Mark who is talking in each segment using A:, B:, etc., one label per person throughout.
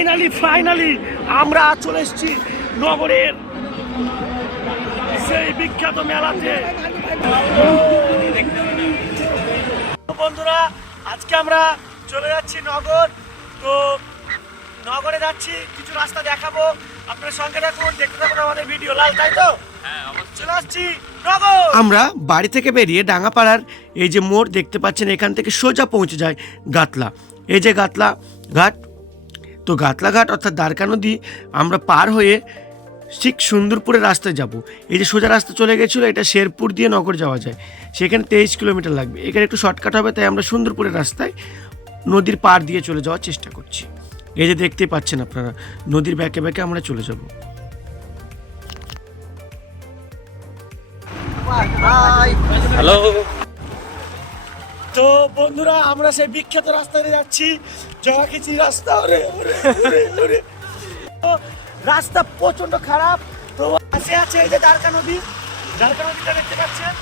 A: Finally finally আমরা চলে এসেছি নগরের সেই বিখ্যাত মেলাতে। বন্ধুরা আজকে আমরা চলে যাচ্ছি নগর। তো নগরে যাচ্ছি কিছু রাস্তা দেখাবো। আপনার সঙ্গে থাকুন দেখতে থাকুন আমাদের ভিডিও। লাল তাই তো? চলে আসছি নগর। আমরা বাড়ি থেকে বেরিয়ে ডাঙ্গাপাড়ার এই যে মোড় দেখতে পাচ্ছেন এখান থেকে সোজা পৌঁছে যায় গাতলা। এই যে গাতলা ঘাট তো গাতলাঘাট অর্থাৎ দ্বারকা নদী আমরা পার হয়ে ঠিক সুন্দরপুরের রাস্তায় যাব। এই যে সোজা রাস্তা চলে গেছিল, এটা শেরপুর দিয়ে নগর যাওয়া যায়। সেখানে তেইশ কিলোমিটার লাগবে। এখানে একটু শর্টকাট হবে, তাই আমরা সুন্দরপুরের রাস্তায় নদীর পার দিয়ে চলে যাওয়ার চেষ্টা করছি। এই যে দেখতেই পাচ্ছেন আপনারা, নদীর ব্যাকে ব্যাকে আমরা চলে যাব।
B: হ্যালো।
A: তো বন্ধুরা, আমরা সেই বিখ্যাত রাস্তায় যাচ্ছি। জগাখিচি রাস্তা রাস্তা প্রচণ্ড খারাপ। তো পাশে আছে এই যে দ্বারকা নদী। দ্বারকা নদীটা দেখতে পাচ্ছেন?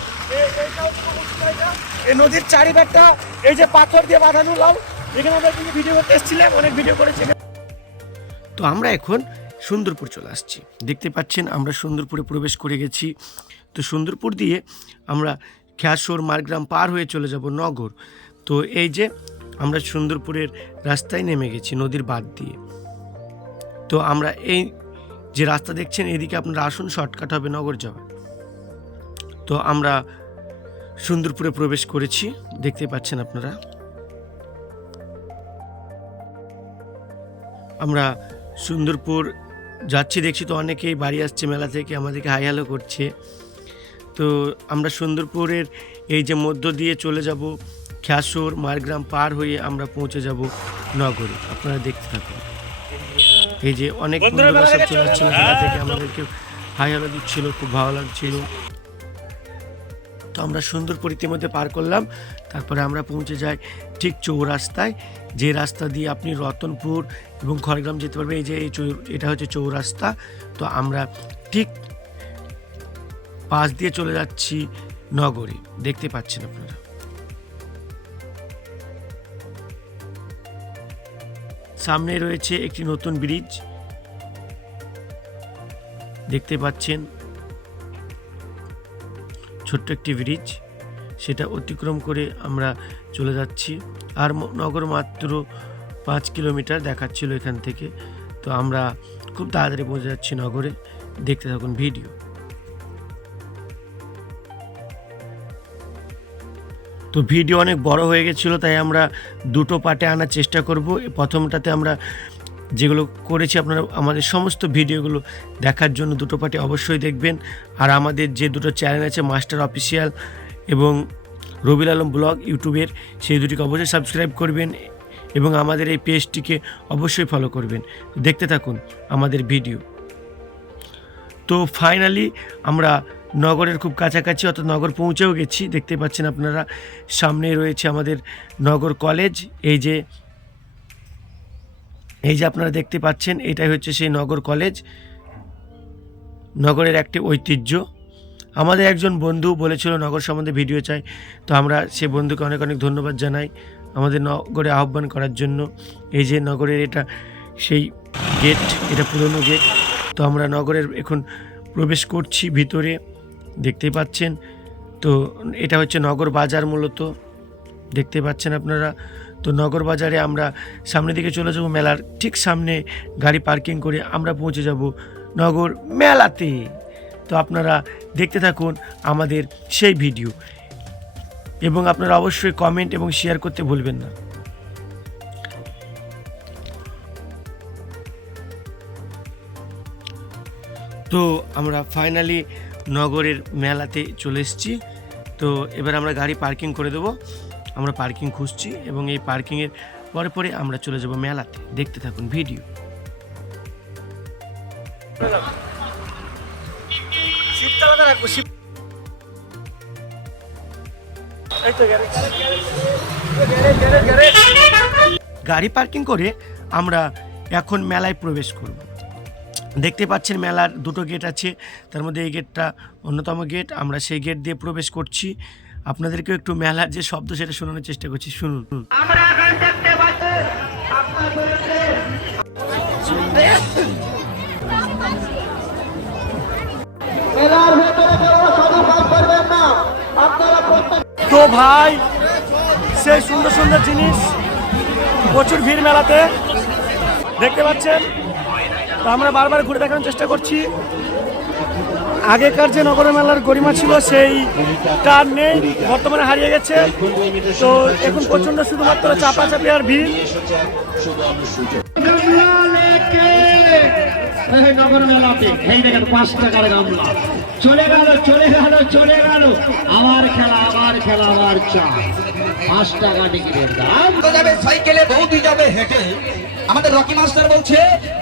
A: এই- নদীর চারিপাটটা এই যে পাথর দিয়ে বাঁধানো লাল এখানে আমরা কিন্তু ভিডিও করতে এসেছিলাম, অনেক ভিডিও করেছি তো আমরা এখন সুন্দরপুর চলে আসছি। দেখতে পাচ্ছেন, আমরা সুন্দরপুরে প্রবেশ করে গেছি। তো সুন্দরপুর দিয়ে আমরা খ্যাসর মারগ্রাম পার হয়ে চলে যাব নগর। তো এই যে আমরা সুন্দরপুরের রাস্তায় নেমে গেছি নদীর বাদ দিয়ে। তো আমরা এই যে রাস্তা দেখছেন, এদিকে আপনারা আসুন, শর্টকাট হবে, নগর যাওয়ার। তো আমরা সুন্দরপুরে প্রবেশ করেছি, দেখতে পাচ্ছেন আপনারা। আমরা সুন্দরপুর যাচ্ছি, দেখছি তো অনেকেই বাড়ি আসছে, মেলা থেকে আমাদেরকে হাই হ্যালো করছে। তো আমরা সুন্দরপুরের এই যে মধ্য দিয়ে চলে যাব খ্যাসর মারগ্রাম পার হয়ে আমরা পৌঁছে যাব নগরে। আপনারা দেখতে থাকুন। এই যে অনেক বন্ধুরা সব চলে যাচ্ছিল থেকে আমাদেরকে হাই হ্যালো দিচ্ছিল খুব ভালো লাগছিল। তো আমরা সুন্দরপুর ইতিমধ্যে পার করলাম। তারপরে আমরা পৌঁছে যাই ঠিক চৌরাস্তায় যে রাস্তা দিয়ে আপনি রতনপুর এবং খড়গ্রাম যেতে পারবেন এই যে এই চৌ- এটা হচ্ছে চৌরাস্তা। তো আমরা ঠিক পাশ দিয়ে চলে যাচ্ছি নগরে। দেখতে পাচ্ছেন আপনারা। সামনে রয়েছে একটি নতুন ব্রিজ। দেখতে পাচ্ছেন ছোট্ট একটি ব্রিজ। সেটা অতিক্রম করে আমরা চলে যাচ্ছি। আর নগর মাত্র পাঁচ কিলোমিটার দেখাচ্ছিল এখান থেকে। তো আমরা খুব তাড়াতাড়ি পৌঁছে যাচ্ছি নগরে। দেখতে থাকুন ভিডিও। তো ভিডিও অনেক বড় হয়ে গেছিল, তাই আমরা দুটো পার্টে আনার চেষ্টা করব। প্রথমটাতে আমরা যেগুলো করেছি, আপনারা আমাদের সমস্ত ভিডিওগুলো দেখার জন্য দুটো পার্টি অবশ্যই দেখবেন। আর আমাদের যে দুটো চ্যানেল আছে, মাস্টার অফিসিয়াল এবং রবিল আলম ব্লগ ইউটিউবের, সেই দুটিকে অবশ্যই সাবস্ক্রাইব করবেন এবং আমাদের এই পেজটিকে অবশ্যই ফলো করবেন। দেখতে থাকুন আমাদের ভিডিও। তো ফাইনালি আমরা নগরের খুব কাছাকাছি, অর্থাৎ নগর পৌঁছেও গেছি। দেখতে পাচ্ছেন আপনারা সামনে রয়েছে আমাদের নগর কলেজ। এই যে এই যে আপনারা দেখতে পাচ্ছেন, এটাই হচ্ছে সেই নগর কলেজ। নগরের একটি ঐতিহ্য। আমাদের একজন বন্ধু বলেছিল, নগর সম্বন্ধে ভিডিও চাই। তো আমরা সে বন্ধুকে অনেক অনেক ধন্যবাদ জানাই আমাদের নগরে আহ্বান করার জন্য। এই যে নগরের এটা সেই গেট এটা পুরনো গেট তো আমরা নগরের এখন প্রবেশ করছি ভিতরে। দেখতেই পাচ্ছেন। তো এটা হচ্ছে নগর বাজার মূলত। দেখতে পাচ্ছেন আপনারা। তো নগর বাজারে আমরা সামনের দিকে চলে যাব মেলার। ঠিক সামনে গাড়ি পার্কিং করে আমরা পৌঁছে যাব নগর মেলাতে। তো আপনারা দেখতে থাকুন আমাদের সেই ভিডিও। এবং আপনারা অবশ্যই কমেন্ট এবং শেয়ার করতে ভুলবেন না। তো আমরা ফাইনালি নগরের মেলাতে চলে এসেছি। তো এবার আমরা গাড়ি পার্কিং করে দেবো। আমরা পার্কিং খুঁজছি এবং এই পার্কিংয়ের পরে পরে আমরা চলে যাব মেলাতে। দেখতে থাকুন ভিডিও। গাড়ি পার্কিং করে আমরা এখন মেলায় প্রবেশ করব। দেখতে পাচ্ছেন মেলার দুটো গেট আছে। তার মধ্যে এই গেটটা অন্যতম গেট আমরা সেই গেট দিয়ে প্রবেশ করছি। আপনাদেরকেও একটু মেলার যে শব্দ সেটা শোনানোর চেষ্টা করছি। শুনুন। তো ভাই সেই সুন্দর সুন্দর জিনিস। প্রচুর ভিড় মেলাতে। দেখতে পাচ্ছেন? তো আমরা বারবার ঘুরে দেখানোর চেষ্টা করছি। আগেকার যে নগর মেলার গরিমা ছিল সেইটা নেই, বর্তমানে হারিয়ে গেছে। তো এখন প্রচণ্ড শুধুমাত্র চাপা চাপাচাপি আর ভিড়।
C: নগর মেলাতে চলে গেল, চলে চলে গেল। আবার খেলা আবার খেলা আবার চা। পাঁচ টাকা টিকিটের দাম।
D: যাবে সাইকেলে বৌদি যাবে হেঁটে। আমাদের রকি মাস্টার বলছে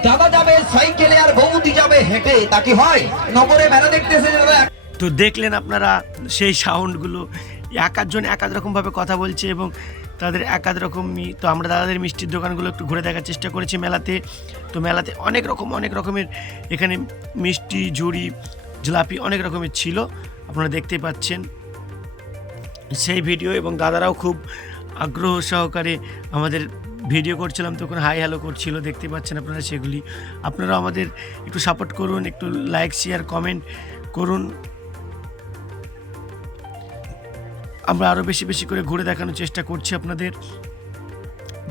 D: দাদা যাবে সাইকেলে আর বৌদি যাবে হেঁটে। তা কি হয়? নগরে মেলা দেখতে এসেছে দাদা।
A: তো দেখলেন আপনারা সেই সাউন্ডগুলো। এক একজন এক এক রকমভাবে কথা বলছে এবং তাদের এক এক রকমই তো আমরা দাদাদের মিষ্টির দোকানগুলো একটু ঘুরে দেখার চেষ্টা করেছি মেলাতে। তো মেলাতে অনেক রকম অনেক রকমের এখানে মিষ্টি ঝুড়ি জিলাপি অনেক রকমের ছিল। আপনারা দেখতে পাচ্ছেন। সেই ভিডিও এবং দাদারাও খুব আগ্রহ সহকারে আমাদের ভিডিও করছিলাম, তখন হাই হ্যালো করছিল, দেখতে পাচ্ছেন আপনারা সেগুলি। আপনারা আমাদের একটু সাপোর্ট করুন, একটু লাইক শেয়ার কমেন্ট করুন। আমরা আরও বেশি বেশি করে ঘুরে দেখানোর চেষ্টা করছি আপনাদের।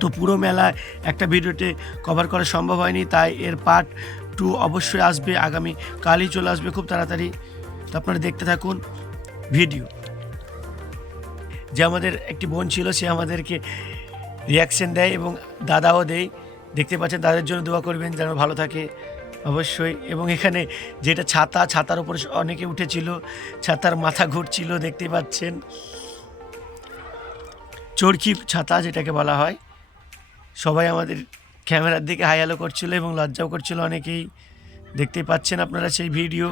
A: তো পুরো মেলা একটা ভিডিওতে কভার করা সম্ভব হয়নি, তাই এর পার্ট টু অবশ্যই আসবে, আগামী কালই চলে আসবে, খুব তাড়াতাড়ি। তো আপনারা দেখতে থাকুন ভিডিও। যে আমাদের একটি বোন ছিল, সে আমাদেরকে রিয়াকশন দেয় এবং দাদাও দেয়। দেখতে পাচ্ছেন, দাদার জন্য দোয়া করবেন যেন ভালো থাকে, অবশ্যই। এবং এখানে যেটা ছাতা, ছাতার উপরে অনেকে উঠেছিল, ছাতার মাথা ঘুরছিল, দেখতে পাচ্ছেন। চরকি ছাতা যেটাকে বলা হয়। সবাই আমাদের ক্যামেরার দিকে হাই আলো করছিল এবং লজ্জাও করছিল অনেকেই। দেখতে পাচ্ছেন আপনারা সেই ভিডিও।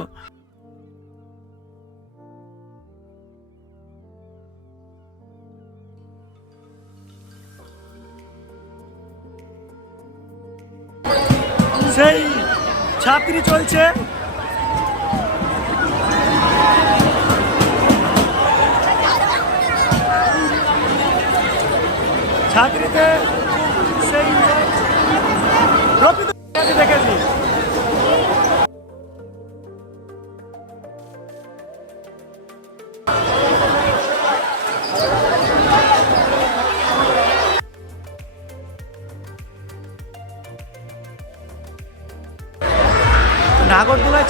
A: ছাত্রী চলছে। ছাত্রীতে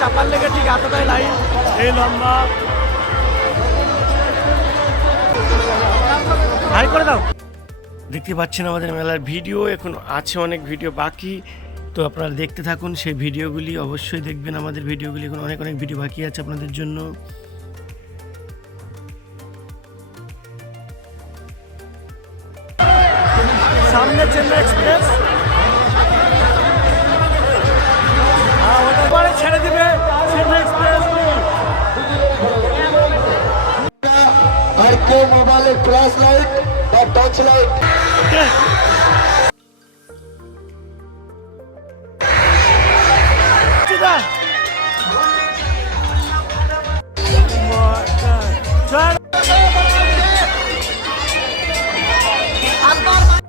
A: চাপার লেগে ঠিক এতটাই লাইন এই লম্বা। হাই করে দাও। দেখতে পাচ্ছেন আমাদের মেলার ভিডিও এখন আছে অনেক ভিডিও বাকি। তো আপনারা দেখতে থাকুন সেই ভিডিওগুলি অবশ্যই দেখবেন আমাদের ভিডিওগুলি। এখন অনেক অনেক ভিডিও বাকি আছে আপনাদের জন্য।
C: ফ্ল্যাশ লাইট বা টর্চ লাইট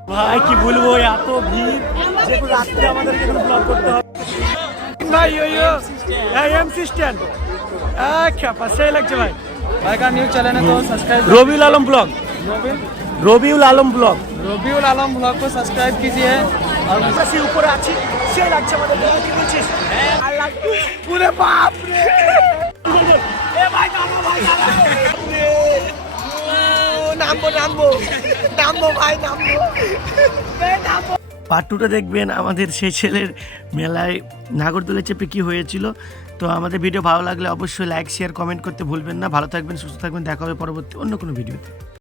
A: ভাই, কি বলব, এত ভিড়। ভাই এমসি স্ট্যান্ড খ্যাপা সেই লাগছে ভাই।
E: भाई का न्यूज चैनल है तो subscribe
A: Rabiul Alam blog Rabiul Alam blog
E: Rabiul Alam blog को सब्सक्राइब कीजिए और
A: আমরা সেই উপরে আছি সেই লাগছে আমাদের দেখে কি বলছিস আর লাগছে পুরে বাপ রে এ ভাই নামো ভাই নামো রে ও, নামবো নামবো নামবো ভাই নামবো এ, নামবো পার্ট টুটা দেখবেন আমাদের সেই ছেলের মেলায় নাগরদোলে চেপে কি হয়েছিল তো আমাদের ভিডিও ভালো লাগলে অবশ্যই লাইক শেয়ার কমেন্ট করতে ভুলবেন না। ভালো থাকবেন, সুস্থ থাকবেন। দেখা হবে পরবর্তী অন্য কোনো ভিডিওতে